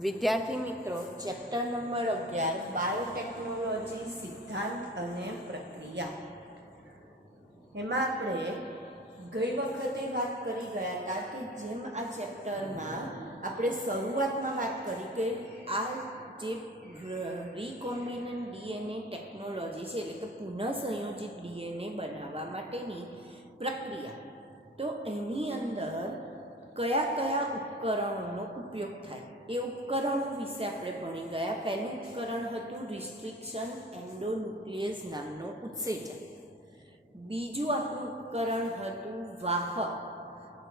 વિદ્યાર્થી મિત્રો, chapter number 11 biotechnology સિદ્ધાંત અને પ્રક્રિયા. એમાં આપણે ગઈ વખતે વાત કરી ગયા હતા કે જેમ આ ચેપ્ટરમાં આપણે શરૂઆતમાં વાત કરી કે આ જે રીકોમ્બિનન્ટ ડીએનએ ટેકનોલોજી છે, એટલે કે પુનઃસંયોજિત ડીએનએ બનાવવા માટેની પ્રક્રિયા, તો એની અંદર કયા કયા ઉપકરણોનો ઉપયોગ થાય એ ઉપકરણો વિશે આપણે ભણી ગયા. પહેલું ઉપકરણ હતું રિસ્ટ્રિક્શન એન્ડોન્યુક્લિયસ નામનો ઉત્સેચક. બીજું આપણું ઉપકરણ હતું વાહક,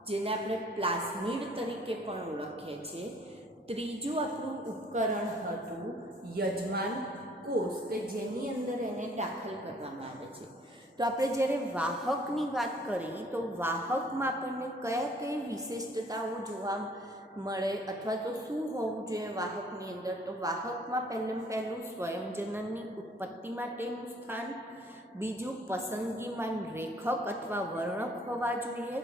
જેને આપણે પ્લાઝમિડ તરીકે પણ ઓળખીએ છીએ. ત્રીજું આપણું ઉપકરણ હતું યજમાન કોષ, કે જેની અંદર એને દાખલ કરવામાં આવે છે. તો આપણે જ્યારે વાહકની વાત કરી તો વાહકમાં આપણને કયા કઈ વિશિષ્ટતાઓ જોવા મળે અથવા તો શું હોવું જોઈએ વાહકની અંદર. તો વાહકમાં પહેલું સ્વયંજનનની ઉત્પત્તિ માટેનું સ્થાન, બીજું પસંદગીમાન રેખક અથવા વર્ણક હોવા જોઈએ,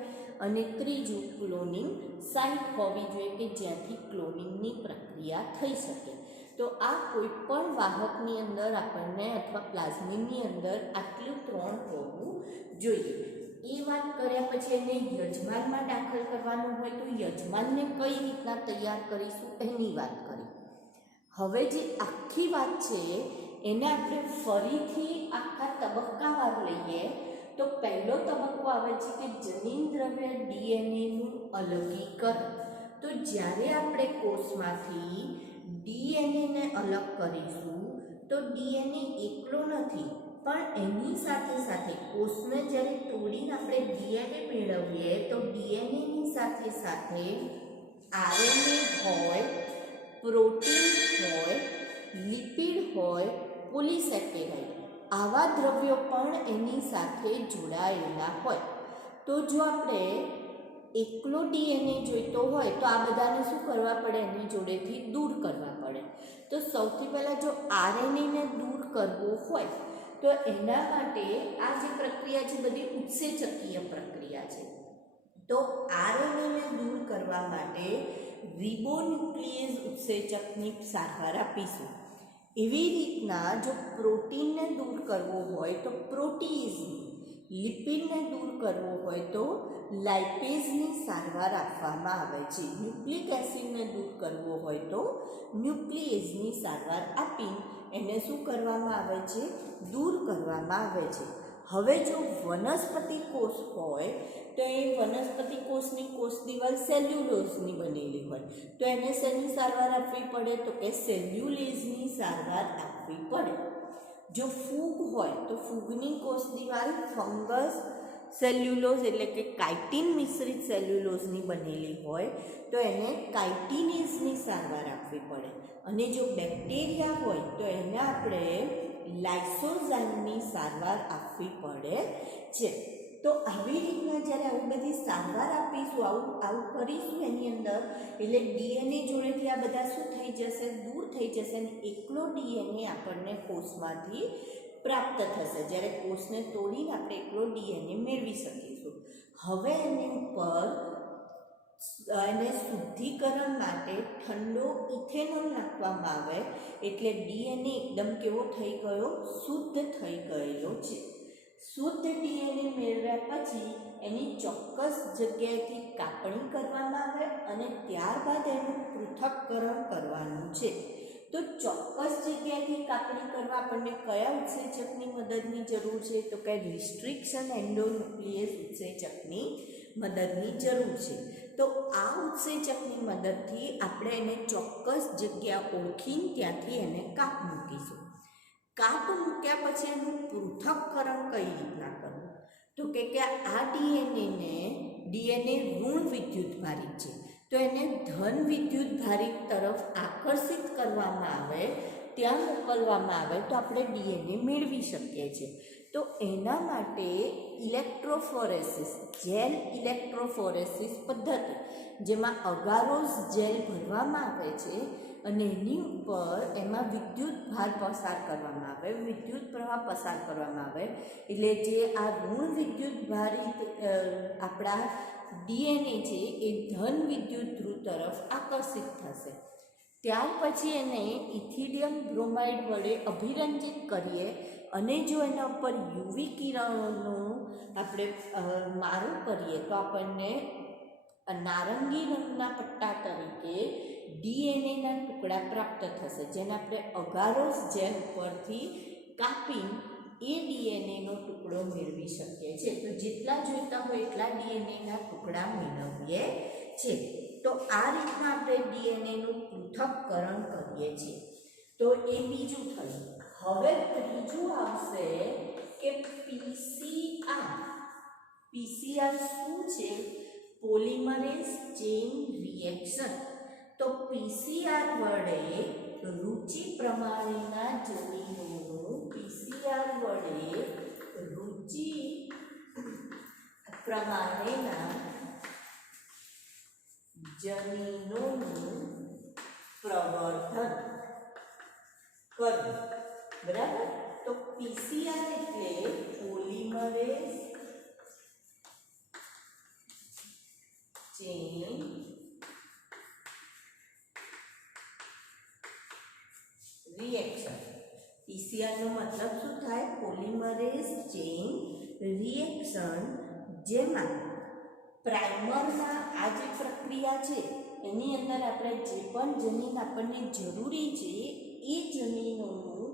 અને ત્રીજું ક્લોનિંગ સાઇટ હોવી જોઈએ કે જ્યાંથી ક્લોનિંગની પ્રક્રિયા થઈ શકે. તો આ કોઈ પણ વાહકની અંદર આપણને અથવા પ્લાઝમિડની અંદર આટલું 3 હોવું જોઈએ. એ વાત કર્યા પછી એને યજમાનમાં દાખલ કરવાનું હોય તો યજમાનને કઈ રીતના તૈયાર કરીશું એની વાત કરી. હવે જે આખી વાત છે એને આપણે ફરીથી આખા તબક્કાવાર લઈએ તો પહેલો તબક્કો આવે છે કે જનીન દ્રવ્ય ડીએનએનું અલગીકરણ. તો જ્યારે આપણે કોષમાંથી ડીએનએને અલગ કરીશું તો ડીએનએ એકલો નથી, પણ એની સાથે સાથે કોષને જ્યારે તોડીને આપણે ડીએનએ મેળવીએ તો ડીએનએની સાથે સાથે આરએનએ હોય, પ્રોટીન હોય, લિપિડ હોય, પોલિસેકેરાઇડ, આવા દ્રવ્યો પણ એની સાથે જોડાયેલા હોય. તો જો આપણે એકલો ડીએનએ જોઈતો હોય તો આ બધાને શું કરવા પડે, એની જોડેથી દૂર કરવા પડે. તો સૌથી પહેલાં જો આરએનએને દૂર કરવો હોય તો એના માટે આ જે પ્રક્રિયા છે બધી ઉત્સેચકીય પ્રક્રિયા છે. તો આરએનએને દૂર કરવા માટે રિબોન્યુક્લિએઝ ઉત્સેચકની સારવાર આપીશું. એવી રીતના જો પ્રોટીનને દૂર કરવો હોય તો પ્રોટીઝની, લિપિડને દૂર કરવો હોય તો લાઇપેઝની સારવાર આપવામાં આવે છે. ન્યુક્લિક એસિડને દૂર કરવો હોય તો ન્યુક્લિએઝની સારવાર આપી એને શું કરવામાં આવે છે, દૂર કરવામાં આવે છે. હવે જો વનસ્પતિ કોષ હોય તો એ વનસ્પતિ કોષની કોષ દિવાલ સેલ્યુલોઝની બનેલી હોય તો એને શેની સારવાર આપવી પડે, તો કે સેલ્યુલેઝની સારવાર આપવી પડે. જો ફૂગ હોય તો ફૂગની કોષ દિવાલ ફંગસ સેલ્યુલોઝ એટલે કે કાઇટિન મિશ્રિત સેલ્યુલોઝની બનેલી હોય તો એને કાઇટિનેઝની સારવાર આપવી પડે. અને જો બેક્ટેરિયા હોય તો એને આપણે લાઇસોઝાઇમની સારવાર આપવી પડે છે. તો આવી રીતના જ્યારે આવી બધી સારવાર આપીશું, આવું કરીશું એની અંદર, એટલે ડીએનએ જોડેથી આ બધા શું થઈ જશે, દૂર થઈ જશે, અને એકલો ડીએનએ આપણને કોષમાંથી પ્રાપ્ત થશે. જ્યારે કોષને તોડીને આપણે એકલો ડીએનએ મેળવી શકીશું. હવે એની ઉપર એને શુદ્ધિકરણ માટે ઠંડો ઇથેનોલ નાખવામાં આવે એટલે ડીએનએ એકદમ કેવો થઈ ગયો, શુદ્ધ થઈ ગયેલો છે. શુદ્ધ ડીએનએ મેળવ્યા પછી એની ચોક્કસ જગ્યાએથી કાપણી કરવામાં આવે અને ત્યારબાદ એનું પૃથક્કરણ કરવાનું છે. તો ચોક્કસ જગ્યાએથી કાપણી કરવા આપણને કયા ઉત્સેચકની મદદની જરૂર છે, તો કે રિસ્ટ્રિક્શન એન્ડોન્યુક્લિયસ ઉત્સેચકની મદદની જરૂર છે. તો આ ઉત્સેચકની મદદથી આપણે એને ચોક્કસ જગ્યા ઓળખીને ત્યાંથી એને કાપ મૂકીશું. કાપ મૂક્યા પછી એનું પૃથક્કરણ કઈ રીતના કરવું, તો કે આ ડીએનએ ઋણ વિદ્યુતભારિત છે તો એને ધન વિદ્યુતભારિત તરફ આકર્ષિત કરવામાં આવે, ત્યાં મોકલવામાં આવે તો આપણે ડીએનએ મેળવી શકીએ છીએ. તો એના માટે ઇલેક્ટ્રોફોરેસિસ, જેલ ઇલેક્ટ્રોફોરેસિસ પદ્ધતિ, જેમાં અગારોઝ જેલ ભરવામાં આવે છે અને એની ઉપર એમાં વિદ્યુત ભાર પસાર કરવામાં આવે, વિદ્યુત પ્રવાહ પસાર કરવામાં આવે, એટલે જે આ ઋણ વિદ્યુત ભારિત આપણા ડીએનએ છે એ ધન વિદ્યુત ધ્રુવ તરફ આકર્ષિત થશે. ત્યાર પછી એને ઇથિલિયમ બ્રોમાઇડ વડે અભિરંજિત કરીએ અને જો એના ઉપર યુવી કિરણોનું આપણે મારું કરીએ તો આપણને નારંગી રંગના પટ્ટા તરીકે ડીએનએના ટુકડા પ્રાપ્ત થશે, જેને આપણે અગારોસ જેલ પરથી કાપી એ ડીએનએનો ટુકડો મેળવી શકીએ છીએ. તો જેટલા જોઈતા હોય એટલા ડીએનએના ટુકડા મેળવીએ છીએ. તો આ રીતના આપણે ડીએનએનું પૃથક્કરણ કરીએ છીએ. તો એ બીજું થયું. હવે ત્રીજું આવશે કે પીસીઆર. પીસીઆર શું છે? Polymerase chain reaction. તો પીસીઆર વડે રુચિ પ્રમાણેના જનીનોનું પીસીઆર વડે રુચિ પ્રમાણેના જનીનોનું પ્રવર્ધન કરવું. બરાબર? તો પીસીઆર એટલે પોલિમરેઝ ચેઇન રિએક્શન. પીસીઆર નો મતલબ શું થાય? પોલિમરેઝ ચેઇન રિએક્શન, જેમાં પ્રાઇમરના આ જે પ્રક્રિયા છે એની અંદર આપણે જે પણ જનીન આપણને જરૂરી છે એ જનીનોનું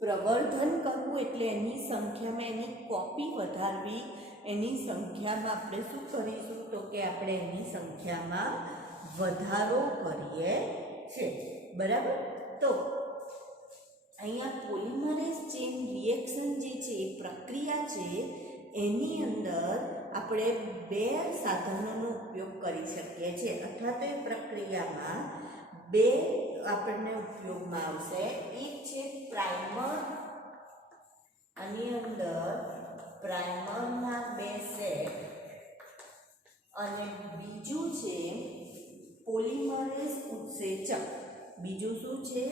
પ્રવર્ધન કરવું, એટલે એની સંખ્યામાં એની કોપી વધારવી. એની સંખ્યામાં આપણે શું કરીશું? તો કે આપણે એની સંખ્યામાં વધારો કરીએ છીએ. બરાબર? તો અહીંયા પોલિમરેઝ ચેઇન રિએક્શન જે છે એ પ્રક્રિયા છે, એની અંદર આપણે બે સાધનોનો ઉપયોગ કરી શકીએ છીએ, અથવા તો એ પ્રક્રિયામાં બે આપણને ઉપયોગમાં આવશે. એક છે પ્રાઇમર, આની અંદર પ્રાઇમરના બે સેટ, અને બીજું છે પોલિમરેઝ ઉત્સેચક. બીજું શું છે?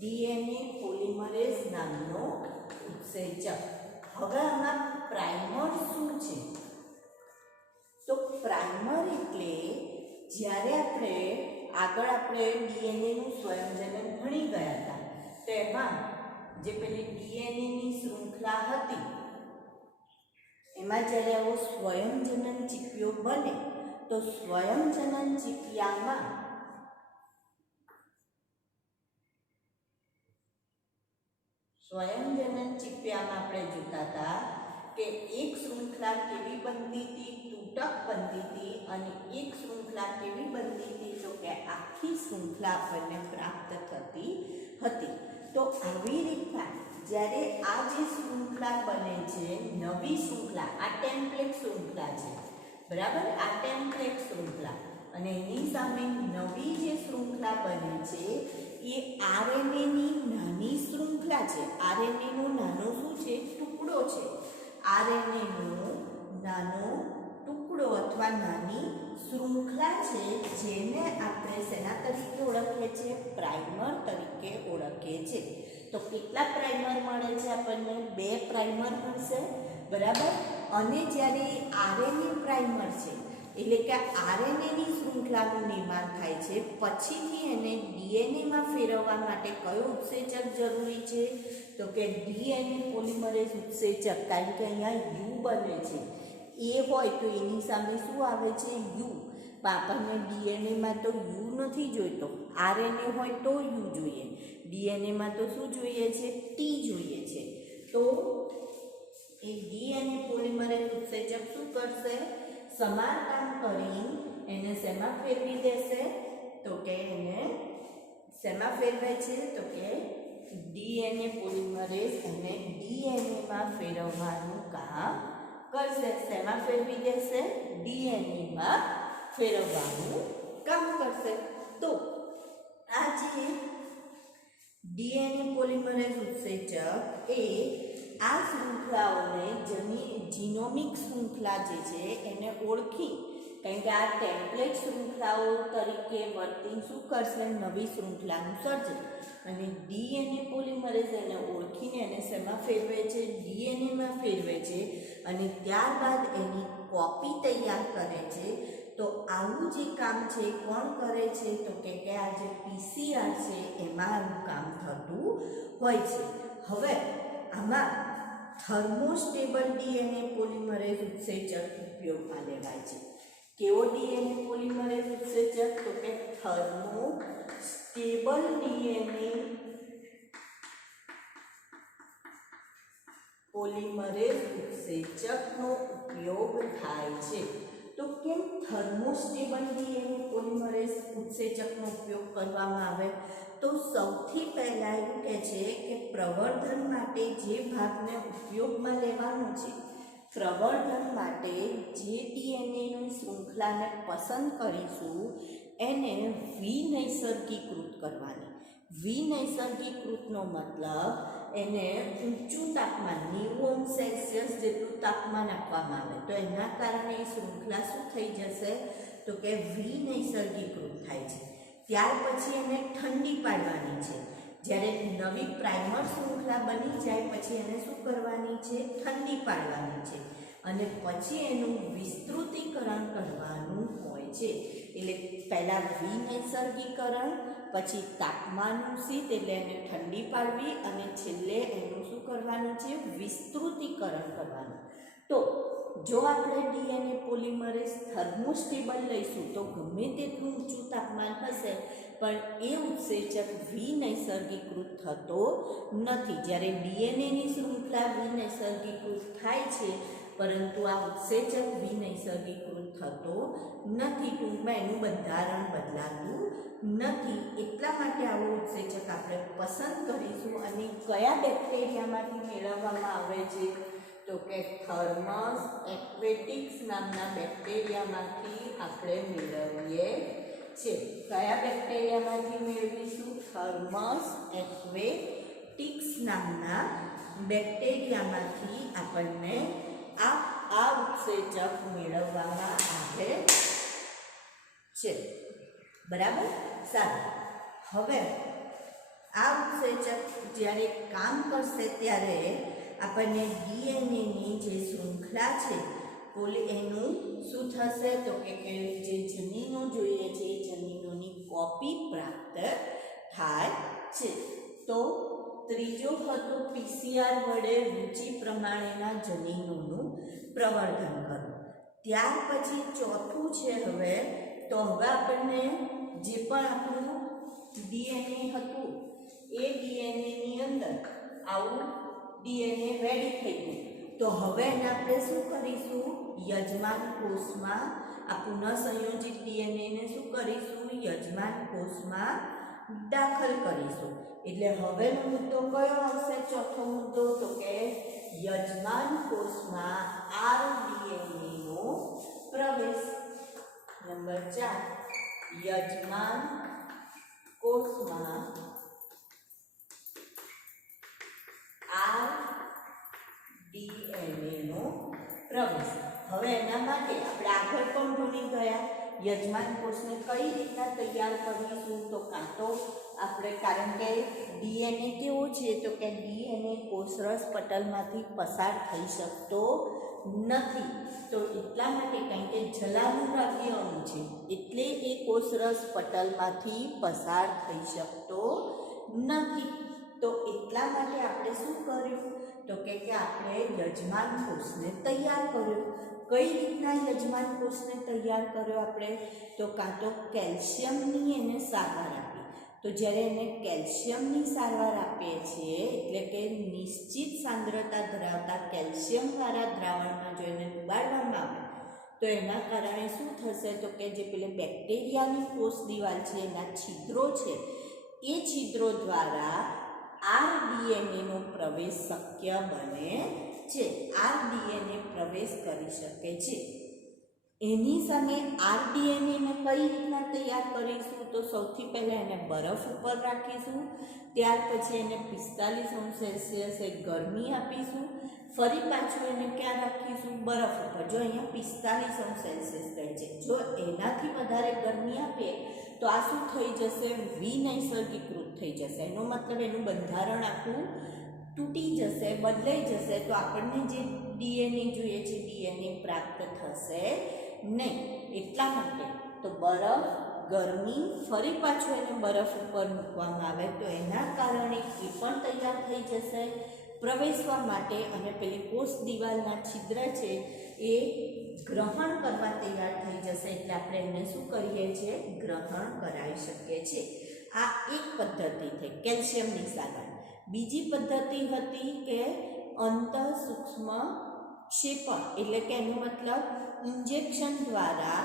ડીએનએ પોલિમરેઝ નામનો ઉત્સેચક. હવે આમાં પ્રાઇમર શું છે? તો પ્રાઇમર એટલે જ્યારે આપણે ડીએનએનું સ્વયંજનન ભણી ગયા હતા, તેમાં જે પેલી ડીએનએની શૃંખલા હતી એમાં જ્યારે આવો સ્વયંજનન ચીપિયો બને તો સ્વયંજનન ચીપિયામાં આપણે જોતા હતા કે એક શૃંખલા કેવી બનતી હતી? તૂટક બનતી હતી. અને એક શૃંખલા કેવી બનતી હતી? તો કે આખી શૃંખલા આપણને પ્રાપ્ત થતી હતી. તો આવી રીતના જ્યારે આ જે શૃંખલા બને છે, નવી શૃંખલા, આ ટેમ્પલેટ શૃંખલા છે, બરાબર? આ ટેમ્પલેટ શૃંખલા, અને એની સામે નવી જે શૃંખલા બને છે એ આરએનએની નાની શૃંખલા છે. આરએનએનો નાનો શું છે? ટુકડો છે. આરએનએનો નાનો ટુકડો અથવા નાની શૃંખલા છે, જેને આપણે શેના તરીકે ઓળખીએ છીએ? પ્રાઇમર તરીકે ઓળખીએ છીએ. તો કેટલા પ્રાઇમર મળે છે આપણને? 2 પ્રાઇમર મળશે. બરાબર? અને જ્યારે આરએનએ પ્રાઇમર છે, એટલે કે આરએનએની શૃંખલાનું નિર્માણ થાય છે, પછીથી એને ડીએનએમાં ફેરવવા માટે કયો ઉત્સેચક જરૂરી છે? તો કે ડીએનએ પોલિમરેઝ ઉત્સેચક. કારણ કે અહીંયા યુ બને છે, એ હોય તો એની સામે શું આવે છે? યુ. પણ આપણને ડીએનએમાં તો યુ નથી જોઈતો, આરએનએ હોય તો યુ જોઈએ. ડીએનએમાં તો શું જોઈએ છે? ટી જોઈએ છે. તો એ ડીએનએ પોલિમરેઝ ઉત્સેચક શું કરશે? સમારકામ કરી એને શેમાં ફેરવી દેશે? તો કે એને શેમાં ફેરવે છે? તો કે ડીએનએ પોલિમરેઝ અને ડીએનએમાં ફેરવવાનું કામ કરશે. શેમાં ફેરવી દેશે? ડીએનએમાં ફેરવવાનું કામ કરશે. તો આ જે ડીએનએ પોલિમરેઝ ઉત્સેચક એ આ શૃંખલાઓને જીનોમિક શૃંખલા જે છે એને ઓળખી, કારણ કે આ ટેમ્પલેટ શૃંખલાઓ તરીકે વર્તી શું કરશે? નવી શૃંખલાનું સર્જન. અને ડીએનએ પોલિમરેઝ એને ઓળખીને એને શેમાં ફેરવે છે? ડીએનએમાં ફેરવે છે. અને ત્યારબાદ એની કોપી તૈયાર કરે છે. તો આવું જે કામ છે કોણ કરે છે તો કે આ જે પીસીઆર છે એમાં આવું કામ થતું હોય છે. હવે આમાં થર્મોસ્ટેબલ ડીએનએ પોલિમરેઝ ઉત્સેચક ઉપયોગમાં લેવાય છે. કેવો ડીએનએ પોલિમરેઝ ઉત્સેચક તો કે થર્મોસ્ટેબલ ડીએનએ પોલિમરેઝ ઉત્સેચકનો ઉપયોગ થાય છે. તો કેમ થર્મોસ્ટેબલ ડીએનએ પોલિમરેઝ ઉત્સેચકનો ઉપયોગ કરવામાં આવે? તો સૌથી પહેલા એવું કહે છે કે પ્રવર્ધન માટે જે ભાગને ઉપયોગમાં લેવાનો છે, પ્રવર્ધન માટે જે ડીએનએની શૃંખલાને પસંદ કરીશું એને વિનૈસર્ગીકૃત કરવાની. વિનૈસર્ગીકૃતનો મતલબ એને ઊંચું તાપમાન 90°C જેટલું તાપમાન આપવામાં આવે તો એના કારણે એ શૃંખલા શું થઈ જશે તો કે વિનૈસર્ગીકૃત થાય છે. ત્યાર પછી એને ઠંડી પાડવાની છે. જ્યારે નવી પ્રાઇમર શૃંખલા બની જાય પછી એને શું કરવાની છે? ઠંડી પાડવાની છે અને પછી એનું વિસ્તૃતીકરણ કરવાનું હોય છે. એટલે પહેલાં વિનૈસર્ગીકરણ, પછી તાપમાન ઊંચી એટલે એને ઠંડી પાડવી અને છેલ્લે એનું શું કરવાનું છે? વિસ્તૃતીકરણ કરવાનું. તો જો આપણે ડીએનએ પોલિમરેઝ થર્મોસ્ટેબલ લઈશું તો ગમે તેટલું ઊંચું તાપમાન હશે પણ એ ઉત્સેચક વિનૈસર્ગીકૃત થતો નથી. જ્યારે ડીએનએની શૃંખલા વિનૈસર્ગીકૃત થાય છે પરંતુ આ ઉત્સેચક વિનૈસર્ગીકૃત થતો નથી. ટૂંકમાં એનું બંધારણ બદલાતું નથી. એટલા માટે આવો ઉત્સેચક આપણે પસંદ કરીશું. અને કયા બેક્ટેરિયામાંથી મેળવવામાં આવે છે તો કે થર્મસ એક્વેટિક્સ નામના બેક્ટેરિયામાંથી આપણે મેળવીએ છીએ. કયા બેક્ટેરિયામાંથી મેળવીશું? થર્મસ એક્વેટિક્સ નામના બેક્ટેરિયામાંથી આપણને આ ઉત્સેચક મેળવવામાં આવે છે. બરાબર? સારું. હવે આ ઉત્સેચક જ્યારે કામ કરશે ત્યારે આપણને ડીએનએની જે શૃંખલા છે એનું શું થશે તો કે જે જનીનો જોઈએ છે એ જનીનોની કોપી પ્રાપ્ત થાય છે. તો ત્રીજો હતો પીસીઆર વડે રુચિ પ્રમાણેના જનીનોનું પ્રવર્ધન કરવું. ત્યાર પછી ચોથું છે હવે આપણને જે પણ આપણું ડીએનએ હતું એ ડીએનએની અંદર આવું ડીએનએ રેડી થઈ ગયું. તો હવે એને આપણે શું કરીશું? યજમાન કોષમાં આ પુનઃસંયોજિત ડીએનએને શું કરીશું? યજમાન કોષમાં દાખલ કરીશું. એટલે હવેનો મુદ્દો કયો આવશે? ચોથો મુદ્દો તો કે યજમાન કોષમાં આરડીએનએનો પ્રવેશ. નંબર 4 યજમાન કોષમાં આરડીએનએનો પ્રવેશ. હવે એના માટે આપણે આગળ પણ ભણી ગયા યજમાન કોષને કઈ રીતના તૈયાર કરીશું. તો કાં તો આપણે, કારણ કે ડીએનએ કેવો છે તો કે ડીએનએ કોષરસ પટલમાંથી પસાર થઈ શકતો નથી. તો એટલા માટે કારણ કે જલાનુરાગી અણુ છે એટલે એ કોષરસ પટલમાંથી પસાર થઈ શકતો નથી. તો એટલા માટે આપણે શું કર્યું તો કે આપણે યજમાન કોષને તૈયાર કર્યો. કઈ રીતના યજમાન કોષને તૈયાર કર્યો આપણે? તો કાં તો કેલ્શિયમની એને સારવાર આપી. તો જ્યારે એને કેલ્શિયમની સારવાર આપીએ છીએ એટલે કે નિશ્ચિત સાંદ્રતા ધરાવતા કેલ્શિયમવાળા દ્રાવણમાં જો એને ડુબાડવામાં આવે તો એના કારણે શું થશે તો કે જે પેલે બેક્ટેરિયાની કોષ દિવાલ છે એના છિદ્રો છે એ છિદ્રો દ્વારા આરડીએનએનો પ્રવેશ શક્ય બને છે. આરડીએનએ પ્રવેશ કરી શકે છે. એની સામે આરડીએનએને કઈ રીતના તૈયાર કરીશું? તો સૌથી પહેલાં એને બરફ ઉપર રાખીશું. ત્યાર પછી એને 45°C ગરમી આપીશું. ફરી પાછું એને ક્યાં રાખીશું? બરફ ઉપર. જો અહીંયા 45°C કહે છે. જો એનાથી વધારે ગરમી આપીએ તો આ શું થઈ જશે? વિનૈસર્ગીકૃત થઈ જશે. એનો મતલબ એનું બંધારણ આખું તૂટી જશે, બદલાઈ જશે. તો આપણને જે ડીએનએ જોઈએ છે ડીએનએ પ્રાપ્ત થશે નહીં. એટલા માટે તો બરફ ગરમી ફરી પાછું એને બરફ ઉપર મૂકવામાં આવે તો એના કારણે એ પણ તૈયાર થઈ જશે પ્રવેશવા માટે, અને પેલી કોષ દિવાલના છિદ્ર છે એ ગ્રહણ કરવા તૈયાર થઈ જશે. એટલે આપણે એને શું કરીએ છીએ? ગ્રહણ કરાવી શકીએ છીએ. આ એક પદ્ધતિ થઈ કેલ્શિયમ નિશારણ. બીજી પદ્ધતિ હતી કે અંતઃસૂક્ષ્મ ક્ષેપણ, એટલે કે એનો મતલબ ઇન્જેક્શન દ્વારા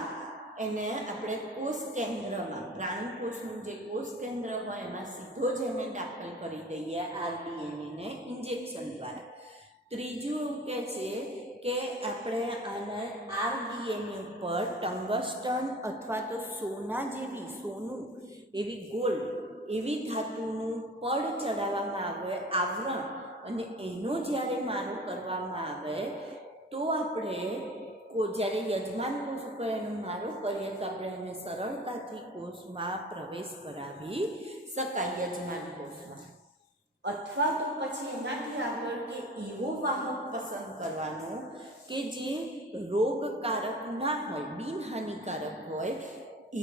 એને આપણે કોષ કેન્દ્રમાં, પ્રાણી કોષનું જે કોષ કેન્દ્ર હોય એમાં સીધો જ એને દાખલ કરી દઈએ આરડીએનએને ઇન્જેક્શન દ્વારા. ત્રીજું એવું કહે છે કે આપણે આને આરડીએનએ ઉપર ટંગસ્ટન અથવા તો સોના જેવી, સોનું એવી ગોલ્ડ એવી ધાતુનું પડ ચડાવવામાં આવે, આવરણ, અને એનો જ્યારે મારો કરવામાં આવે તો આપણે જ્યારે યજમાન કોષ ઉપર એનો મારો કરીએ તો આપણે એને સરળતાથી કોષમાં પ્રવેશ કરાવી શકાય, યજમાન કોષમાં. અથવા તો પછી એનાથી આગળ કે એવો વાહક પસંદ કરવાનો કે જે રોગકારક ના હોય, બિનહાનિકારક હોય,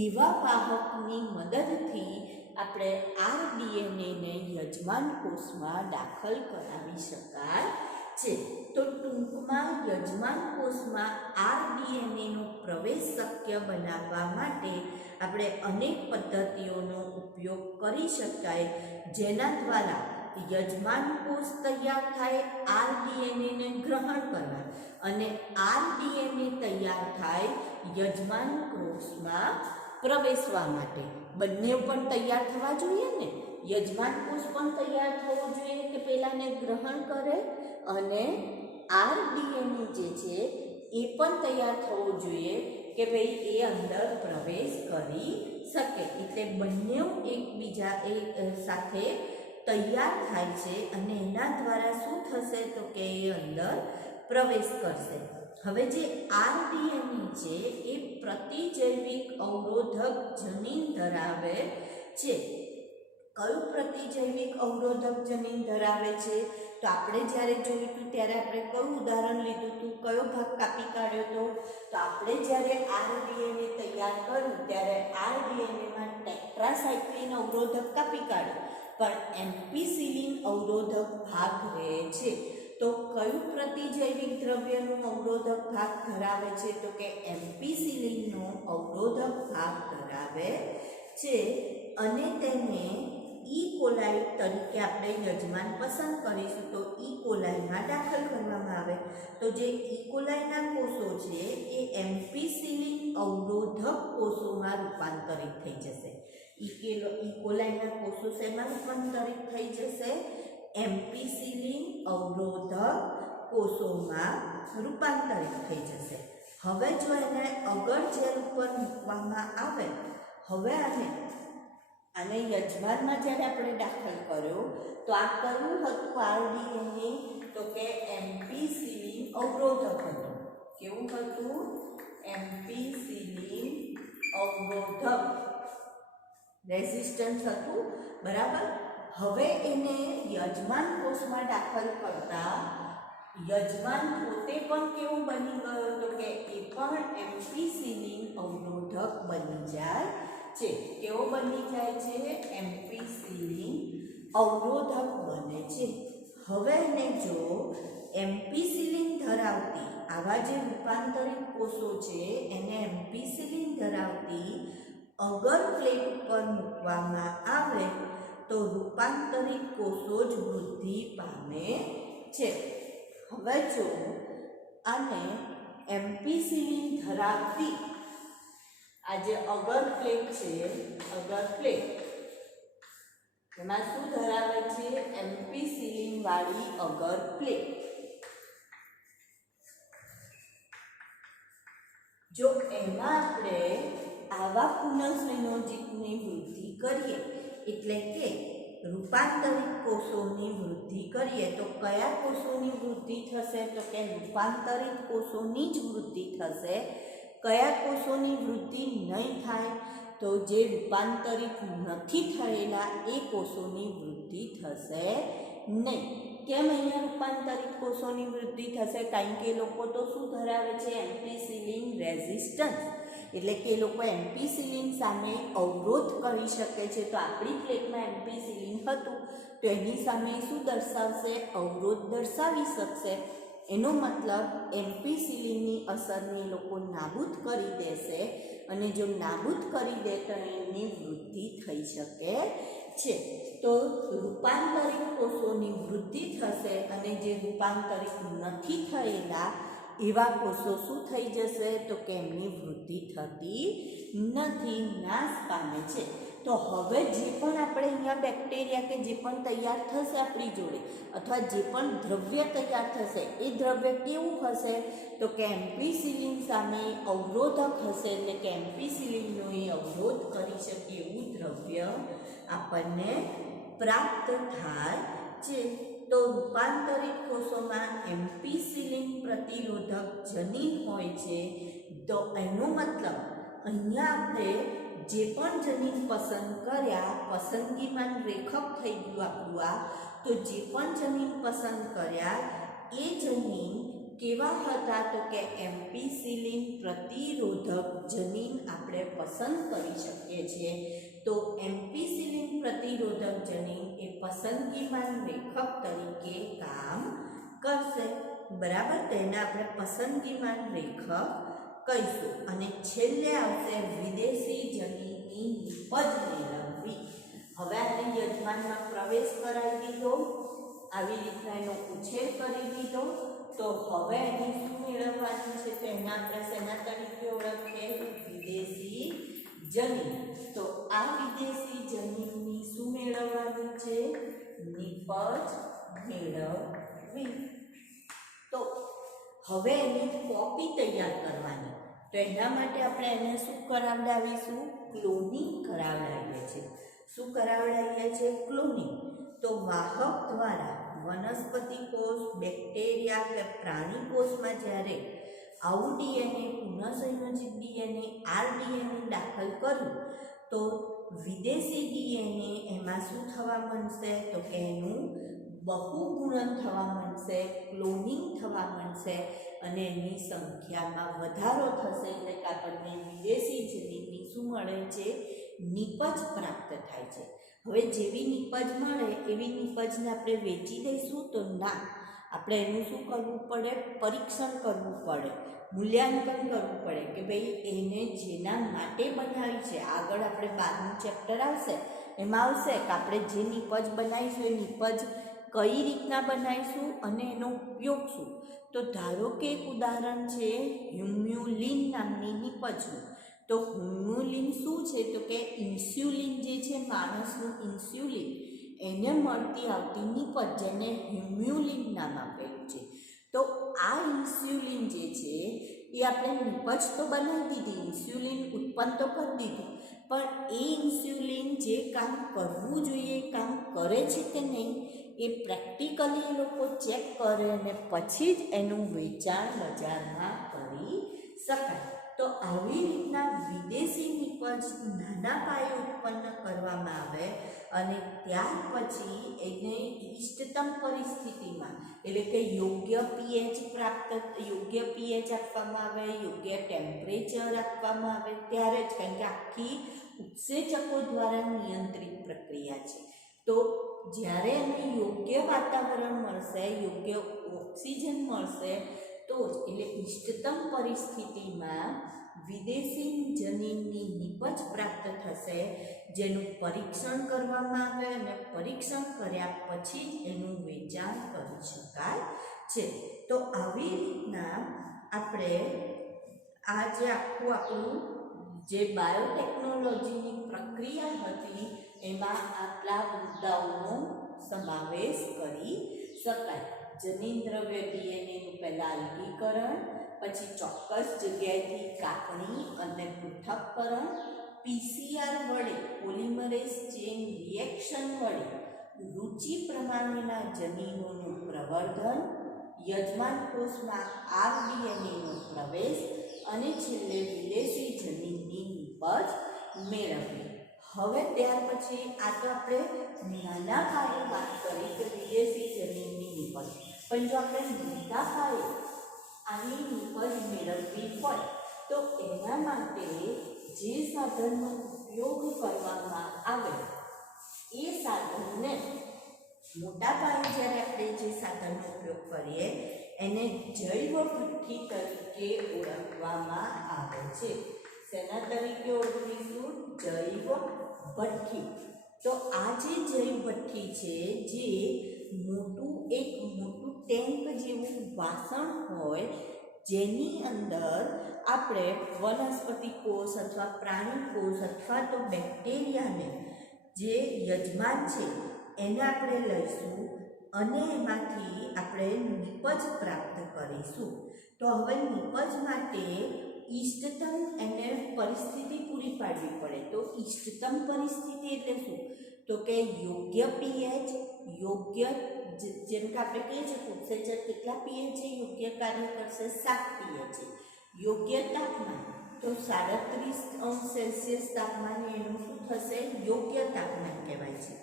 એવા વાહકની મદદથી આપણે આરડીએનએને યજમાન કોષમાં દાખલ કરાવી શકાય છે. તો ટૂંકમાં યજમાન કોષમાં આરડીએનએનો પ્રવેશ શક્ય બનાવવા માટે આપણે અનેક પદ્ધતિઓનો ઉપયોગ કરી શકાય, જેના દ્વારા યજમાન કોષ તૈયાર થાય આરડીએનએને ગ્રહણ કરવા, અને આરડીએનએ તૈયાર થાય યજમાન કોષમાં પ્રવેશવા માટે. બંને પણ તૈયાર થવા જોઈએ ને. યજમાન કોષ પણ તૈયાર થવો જોઈએ કે પેલાને ગ્રહણ કરે, અને આરડીએનએ જે છે એ પણ તૈયાર થવો જોઈએ કે ભાઈ એ અંદર પ્રવેશ કરી શકે. એટલે બંને એકબીજા સાથે તૈયાર થાય છે, અને એના દ્વારા શું થશે તો કે એ અંદર પ્રવેશ કરશે. હવે જે આરડીએનએ છે એ પ્રતિજૈવિક અવરોધક જનીન ધરાવે છે. કયું પ્રતિજૈવિક અવરોધક જનીન ધરાવે છે? તો આપણે જ્યારે જોયું હતું ત્યારે આપણે કયું ઉદાહરણ લીધું હતું, કયો ભાગ કાપી કાઢ્યો હતો? તો આપણે જ્યારે આરડીએનએ તૈયાર કર્યું ત્યારે આરડીએનએમાં ટેટ્રાસાઇક્લિન અવરોધક કાપી કાઢ્યો, પણ એમ્પિસિલિન અવરોધક ભાગ રહે છે. તો કયું પ્રતિજૈવિક દ્રવ્યનું અવરોધક ભાગ ધરાવે છે? તો કે એમ્પિસિલિનનો અવરોધક ભાગ ધરાવે છે, અને તેને ઈ કોલાઈ તરીકે આપણે યજમાન પસંદ કરીશું. તો ઈ કોલાઈમાં દાખલ કરવામાં આવે તો જે ઈ કોલાઈના કોષો છે એ એમ્પિસિલિન અવરોધક કોષોમાં રૂપાંતરિત થઈ જશે. ઈ કોલાઈના કોષો શેમાં રૂપાંતરિત થઈ જશે? એમ્પિસિલિન અવરોધક કોષોમાં રૂપાંતરિત થઈ જશે. હવે જો એને અગર જેલ ઉપર મૂકવામાં આવે, હવે આને યજમાનમાં જ્યારે આપણે દાખલ કર્યો તો આ કયું હતું આરડીએનએ? તો કે એમ્પિસિલિન અવરોધક હતું. કેવું હતું? એમ્પિસિલિન અવરોધક રેઝિસ્ટન્સ હતું, બરાબર. હવે એને યજમાન કોષમાં દાખલ કરતા યજમાન પોતે પણ કેવું બની ગયો? તો કે એ પણ એમ્પિસિલિન અવરોધક બની જાય છે. કેવો બની જાય છે? એમ્પિસિલિન અવરોધક બને છે. હવે એને જો એમ્પિસિલિન ધરાવતી આવા જે રૂપાંતરિત કોષો છે એને એમ્પિસિલિન ધરાવતી અગર પ્લેટ ઉપર મૂકવામાં આવે તો રૂપાંતરિત કોષો જ વૃદ્ધિ પામે છે. હવે જો આને એમ્પિસિલિન ધરાવતી આ જે અગર પ્લેટ છે, અગર પ્લેટ એમાં શું ધરાવે છે? એમ્પિસિલિન વાળી અગર પ્લેટ. જો એમાં આપણે આવા પુનઃસંયોજિતની વૃદ્ધિ કરીએ, એટલે કે રૂપાંતરિત કોષોની વૃદ્ધિ કરીએ, તો કયા કોષોની વૃદ્ધિ થશે? તો કે રૂપાંતરિત કોષોની જ વૃદ્ધિ થશે. કયા કોષોની વૃદ્ધિ નહીં થાય? તો જે રૂપાંતરિત નથી થયેલા એ કોષોની વૃદ્ધિ થશે નહીં. કેમ અહીંયા રૂપાંતરિત કોષોની વૃદ્ધિ થશે? કારણ કે એ લોકો તો શું ધરાવે છે? એમ્પિસિલિન રેઝિસ્ટન્સ, એટલે કે એ લોકો એમ્પિસિલિન સામે અવરોધ કરી શકે છે. તો આપણી પ્લેટમાં એમ્પિસિલિન હતું તો એની સામે શું દર્શાવશે? અવરોધ દર્શાવી શકશે. એનો મતલબ એમ્પિસિલિનની અસરને એ લોકો નાબૂદ કરી દેશે, અને જો નાબૂદ કરી દે તો એની વૃદ્ધિ થઈ શકે છે. તો રૂપાંતરિત કોષોની વૃદ્ધિ થશે, અને જે રૂપાંતરિત નથી થયેલા એવા કોષો શું થઈ જશે? તો કે એમની વૃદ્ધિ થતી નથી, નાશ પામે છે. તો હવે જે પણ આપણે અહીંયા બેક્ટેરિયા કે જે પણ તૈયાર થશે આપણી જોડે, અથવા જે પણ દ્રવ્ય તૈયાર થશે, એ દ્રવ્ય કેવું હશે? તો કે એમ્પિસિલિન સામે અવરોધક હશે, એટલે કે એમ્પિસિલિનનો એ અવરોધ કરી શકે એવું દ્રવ્ય આપણને પ્રાપ્ત થાય છે. તો રૂપાંતરિત કોષોમાં એમ્પિસિલિન પ્રતિરોધક જનીન હોય છે. તો એનો મતલબ અહીંયા આપણે જે પણ જનીન પસંદ કર્યા, પસંદગીમાન રેખક થઈ ગયું આપણું આ, તો જે પણ જનીન પસંદ કર્યા એ જનીન કેવા હતા? તો કે એમ્પિસિલિન પ્રતિરોધક જનીન આપણે પસંદ કરી શકીએ છીએ. તો એમ્પિસિલિન પ્રતિરોધક જનીન એ પસંદગીમાન રેખક તરીકે કામ કરશે. બરાબર, તેને આપણે પસંદગીમાન રેખક કહીશું. અને છેલ્લે આવશે વિદેશી જનીનની નિપજ મેળવવી. હવે આપણે યજમાનમાં પ્રવેશ કરાવી દીધો, આવી રીતના એનો ઉછેર કરી દીધો, તો હવે એની શું મેળવવાનું છે? તો એના આપણે શેના તરીકે ઓળખીએ? વિદેશી જનીન. તો આ વિદેશી જનીનની શું મેળવવાની છે? નિપજ મેળવવી. તો હવે એની કોપી તૈયાર કરવાની. તો એના માટે આપણે એને શું કરાવડાવીશું? ક્લોનિંગ કરાવડાવીએ છીએ. શું કરાવડાવીએ છીએ? ક્લોનિંગ. તો વાહક દ્વારા વનસ્પતિ કોષ, બેક્ટેરિયા કે પ્રાણી કોષમાં જ્યારે આવું ડીએનએ, પુનઃસંયોજિત ડીએનએ, આરડીએનએ દાખલ કર્યું તો વિદેશી ડીએનએ એમાં શું થવા માંડશે? તો કે એનું બહુગુણન થવા માંડશે, ક્લોનિંગ થવા માંડશે, અને એની સંખ્યામાં વધારો થશે. એટલે કે આપણને વિદેશી જનીનની શું મળે છે? નિપજ પ્રાપ્ત થાય છે. હવે જેવી નિપજ મળે એવી નિપજને આપણે વેચી દઈશું તો ના, આપણે એનું શું કરવું પડે? પરીક્ષણ કરવું પડે, મૂલ્યાંકન કરવું પડે કે ભાઈ એને જેના માટે બનાવી છે. આગળ આપણે 12મું ચેપ્ટર આવશે, એમાં આવશે કે આપણે જે નિપજ બનાવીશું એ નિપજ કઈ રીતના બનાવીશું અને એનો ઉપયોગ શું. તો ધારો કે એક ઉદાહરણ છે હ્યુમ્યુલિન નામની નિપજનું. તો હ્યુમ્યુલિન શું છે? તો કે ઇન્સ્યુલિન જે છે, માણસનું ઇન્સ્યુલિન, એને મળતી આવતી નિપજ, જેને હ્યુમ્યુલિન નામ આપેલું છે. તો આ ઇન્સ્યુલિન જે છે એ આપણે નિપજ તો બનાવી દીધી, ઇન્સ્યુલિન ઉત્પન્ન તો કરી દીધું, પણ એ ઇન્સ્યુલિન જે કામ કરવું જોઈએ એ કામ કરે છે કે નહીં એ પ્રેક્ટિકલી એ લોકો ચેક કરે, અને પછી જ એનું વેચાણ બજારમાં કરી શકાય. તો આવી રીતના વિદેશી નિપજ નાના પાયે ઉત્પન્ન કરવામાં આવે, અને ત્યાર પછી એને ઇષ્ટતમ પરિસ્થિતિમાં, એટલે કે યોગ્ય પીએચ આપવામાં આવે, યોગ્ય ટેમ્પરેચર આપવામાં આવે ત્યારે જ, કારણ કે આખી ઉત્સેચકો દ્વારા નિયંત્રિત પ્રક્રિયા છે. તો જ્યારે એને યોગ્ય વાતાવરણ મળશે, યોગ્ય ઓક્સિજન મળશે તો જ, એટલે ઇષ્ટતમ પરિસ્થિતિમાં વિદેશી જનીનની નિપજ પ્રાપ્ત થશે, જેનું પરીક્ષણ કરવામાં આવે, અને પરીક્ષણ કર્યા પછી જ એનું વેચાણ કરી શકાય છે. તો આવી રીતના આપણે આ જે આખું આપણું જે બાયોટેકનોલોજીની પ્રક્રિયા હતી એમાં આટલા મુદ્દાઓનો સમાવેશ કરી શકાય. જનીન દ્રવ્ય ડીએનએનું પહેલાં અલગીકરણ, પછી ચોક્કસ જગ્યાએથી કાપણી અને પૃથક્કરણ, પીસીઆર વડે પોલિમરેઝ ચેઇન રિએક્શન વડે રુચિ પ્રમાણેના જનીનોનું પ્રવર્ધન, યજમાન કોષમાં આરડીએનએનો પ્રવેશ, અને છેલ્લે વિદેશી જનીનની નિપજ મેળવવી. હવે ત્યાર પછી આ તો આપણે નાના પાયે વાત કરી કે વિદેશી જમીનની નિપજ, પણ જો આપણે મોટા પાયે આની નિપજ મેળવવી હોય તો એના માટે જે સાધનનો ઉપયોગ કરવામાં આવે એ સાધનને મોટા પાયે જ્યારે આપણે જે સાધનનો ઉપયોગ કરીએ એને જૈવ ભઠ્ઠી તરીકે ઓળખવામાં આવે છે. શેના તરીકે ઓળખીશું? જૈવ ભઠ્ઠી. તો આ જે જૈવ ભઠ્ઠી છે, જે મોટું ટેન્ક જેવું વાસણ હોય જેની અંદર આપણે વનસ્પતિ કોષ અથવા પ્રાણી કોષ અથવા તો બેક્ટેરિયાને જે યજમાન છે એને આપણે લઈશું અને એમાંથી આપણે નિપજ પ્રાપ્ત કરીશું. તો હવે નિપજ માટે ઇષ્ટતમ એને પરિસ્થિતિ પૂરી પાડવી પડે. તો ઇષ્ટતમ પરિસ્થિતિ એટલે શું? તો કે યોગ્ય પીએચ, યોગ્ય જેમ કે આપણે કહીએ છીએ ફૂડસેચર કેટલા પીએચ છે યોગ્ય કાર્ય કરશે? 7 પીએચ છે. યોગ્ય તાપમાન તો 37°C તાપમાન એનું શું થશે? યોગ્ય તાપમાન કહેવાય છે.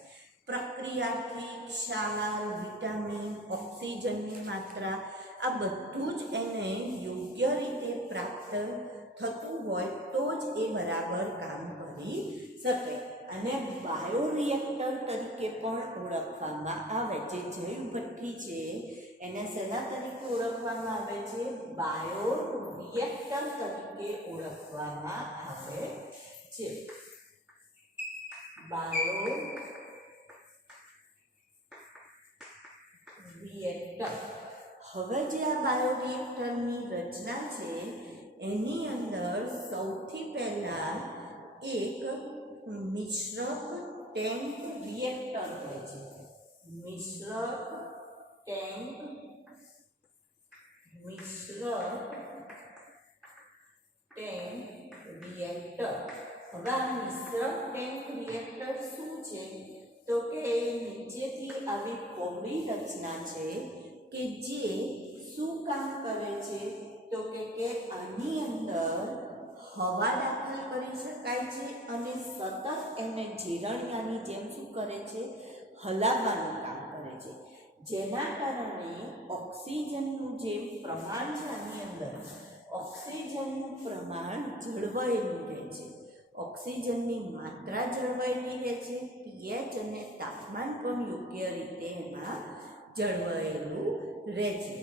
પ્રક્રિયાથી ક્ષાર, વિટામિન, ઓક્સિજનની માત્રા આ બધું જ એને યોગ્ય રીતે પ્રાપ્ત થતું હોય તો જ એ બરાબર કામ કરી શકે. અને બાયોરિએક્ટર તરીકે પણ ઓળખવામાં આવે. જે જૈવ ભઠ્ઠી છે એને શેના તરીકે ઓળખવામાં આવે છે? બાયોરિએક્ટર તરીકે ઓળખવામાં આવે છે. બાયોરિએક્ટર. હવે જે આ બાયોરિએક્ટરની રચના છે એની અંદર સૌથી પહેલા એક મિશ્રક ટેન્ક રિએક્ટર હોય છે. મિશ્રક ટેન્ક રિએક્ટર. હવે આ મિશ્રક ટેન્ક રિએક્ટર શું છે? તો કે નીચેથી આવી પહોળી રચના છે કે જે શું કામ કરે છે? તો કે આની અંદર હવા દાખલ કરી શકાય છે અને સતત એને જીરણિયાની જેમ શું કરે છે? હલાવવાનું કામ કરે છે. જેના કારણે ઓક્સિજનનું જે પ્રમાણ છે આની અંદર ઓક્સિજનનું પ્રમાણ જળવાયેલું રહે છે. ઓક્સિજનની માત્રા જળવાયેલી રહે છે. પીએચ અને તાપમાન પણ યોગ્ય રીતે એમાં જળવાયેલું રહે છે.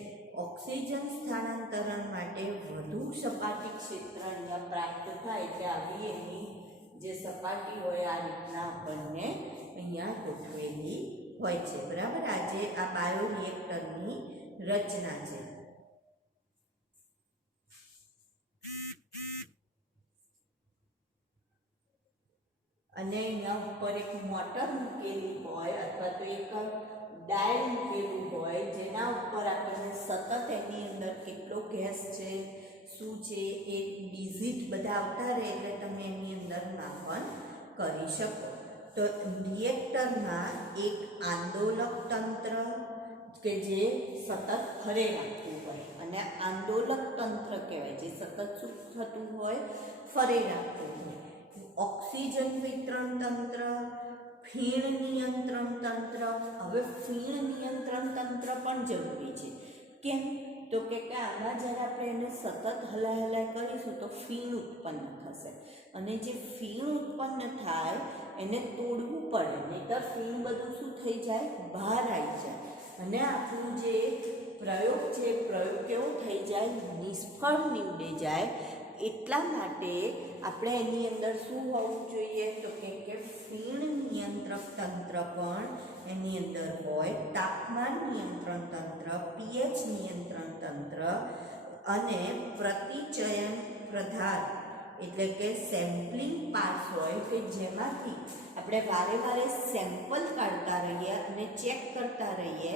ઓક્સિજન સ્થાનાંતરણ માટે વધુ સપાટી ક્ષેત્ર અહીંયા પ્રાપ્ત થાય એટલે આવી એની જે સપાટી હોય આ રીતના આપણને અહીંયા ગોઠવેલી હોય છે. બરાબર. આજે આ બાયોરિએક્ટરની રચના છે. અને અહીંયા ઉપર એક મોટર મૂકેલી હોય અથવા તો એક ડાયલ મૂકેલું હોય જેના ઉપર આપણને સતત એની અંદર કેટલો ગેસ છે, શું છે એ ડિઝિટ બધા આવતા રહે એટલે તમે એની અંદર માપન કરી શકો. તો રિએક્ટરમાં એક આંદોલક તંત્ર કે જે સતત ફરે રાખવું હોય અને આંદોલક તંત્ર કહેવાય જે સતત શું થતું હોય? ફરે રાખતું હોય. ઓક્સિજન વિતરણ તંત્ર, ફીણ નિયંત્રણ તંત્ર. હવે ફીણ નિયંત્રણ તંત્ર પણ જરૂરી છે. કેમ? તો કે આમાં જ્યારે આપણે એને સતત હલાય કરીશું તો ફીણ ઉત્પન્ન થશે અને જે ફીણ ઉત્પન્ન થાય એને તોડવું પડે, નહીંતર ફીણ બધું શું થઈ જાય? બહાર આવી જાય અને આપણું જે પ્રયોગ છે પ્રયોગ કેવો થઈ જાય? નિષ્ફળ નીવડી જાય. એટલા માટે આપણે એની અંદર શું હોવું જોઈએ? તો કે ફીણ નિયંત્રક તંત્ર પણ એની અંદર હોય. તાપમાન નિયંત્રણ તંત્ર, પીએચ નિયંત્રણ તંત્ર અને પ્રતિચયન પદાર્થ એટલે કે સેમ્પલિંગ પાસ હોય કે જેમાંથી આપણે વારે સેમ્પલ કાઢતા રહીએ અને ચેક કરતા રહીએ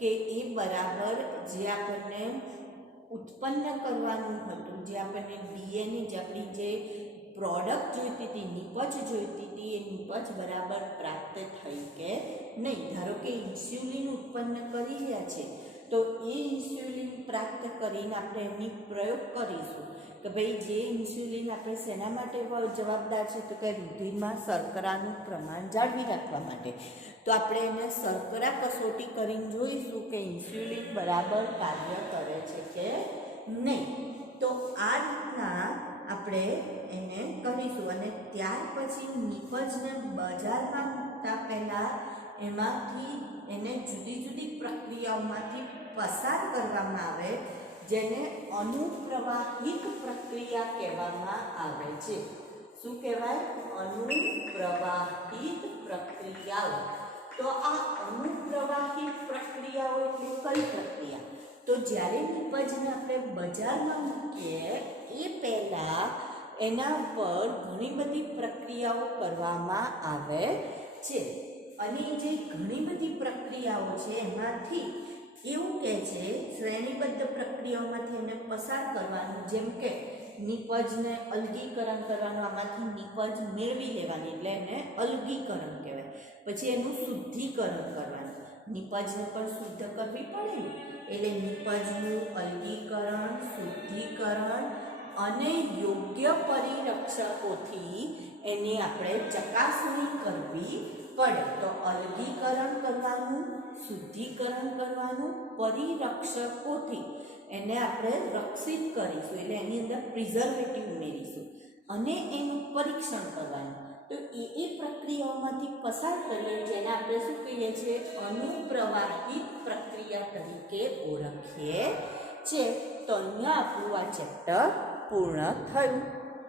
કે એ બરાબર જે આપણને ઉત્પન્ન કરવાનું હતું, જે આપણને ડીએનએ જે આપણી જે પ્રોડક્ટ જોઈતી હતી, નિપજ જોઈતી હતી, એ નિપજ બરાબર પ્રાપ્ત થઈ કે નહીં. ધારો કે ઇન્સ્યુલિન ઉત્પન્ન કરી રહ્યા છે તો એ ઇન્સ્યુલિન પ્રાપ્ત કરીને આપણે એની પ્રયોગ કરીશું કે ભાઈ જે ઇન્સ્યુલિન આપણે શેના માટે જવાબદાર છે તો કે રુધિરમાં શર્કરાનું પ્રમાણ જાળવી રાખવા માટે. તો આપણે એને શર્કરા કસોટી કરીને જોઈશું કે ઇન્સ્યુલિન બરાબર કાર્ય કરે છે કે નહીં. તો આ રીતના આપણે એને કરીશું અને ત્યાર પછી નિપજને બજારમાં મૂકતા પહેલાં એમાંથી એને જુદી જુદી પ્રક્રિયાઓમાંથી પસાર કરવામાં આવે જેને અનુપ્રવાહિક પ્રક્રિયા કહેવામાં આવે છે. શું કહેવાય? અનુપ્રવાહિક પ્રક્રિયાઓ. તો આ અનુપ્રવાહિક પ્રક્રિયાઓ એટલે કઈ પ્રક્રિયા? તો જ્યારે નિપજને આપણે બજારમાં મૂકીએ એ પહેલાં એના પર ઘણી બધી પ્રક્રિયાઓ કરવામાં આવે છે અને જે ઘણી બધી પ્રક્રિયાઓ છે એમાંથી એવું કહે છે શ્રેણીબદ્ધ પ્રક્રિયાઓમાંથી એને પસાર કરવાનું. જેમ કે નિપજને અલગીકરણ કરવાનું, આમાંથી નિપજ મેળવી લેવાની એટલે એને અલગીકરણ કહેવાય. પછી એનું શુદ્ધિકરણ કરવાનું, નિપજને પણ શુદ્ધ કરવી પડે ને એટલે નિપજનું અલગીકરણ, શુદ્ધિકરણ અને યોગ્ય પરિરક્ષકોથી એની આપણે ચકાસણી કરવી પડે. તો અલગીકરણ કરવાનું, શુદ્ધિકરણ કરવાનું, પરિરક્ષકોથી એને આપણે રક્ષિત કરીશું એટલે એની અંદર પ્રિઝર્વેટિવ ઉમેરીશું અને એનું પરીક્ષણ કરવાનું. તો એ પ્રક્રિયાઓમાંથી પસાર કરીએ જેને આપણે શું કહીએ છીએ? અનુપ્રવાહિક પ્રક્રિયા તરીકે ઓળખીએ છીએ. તો અહીંયા આપણું આ ચેપ્ટર પૂર્ણ થયું.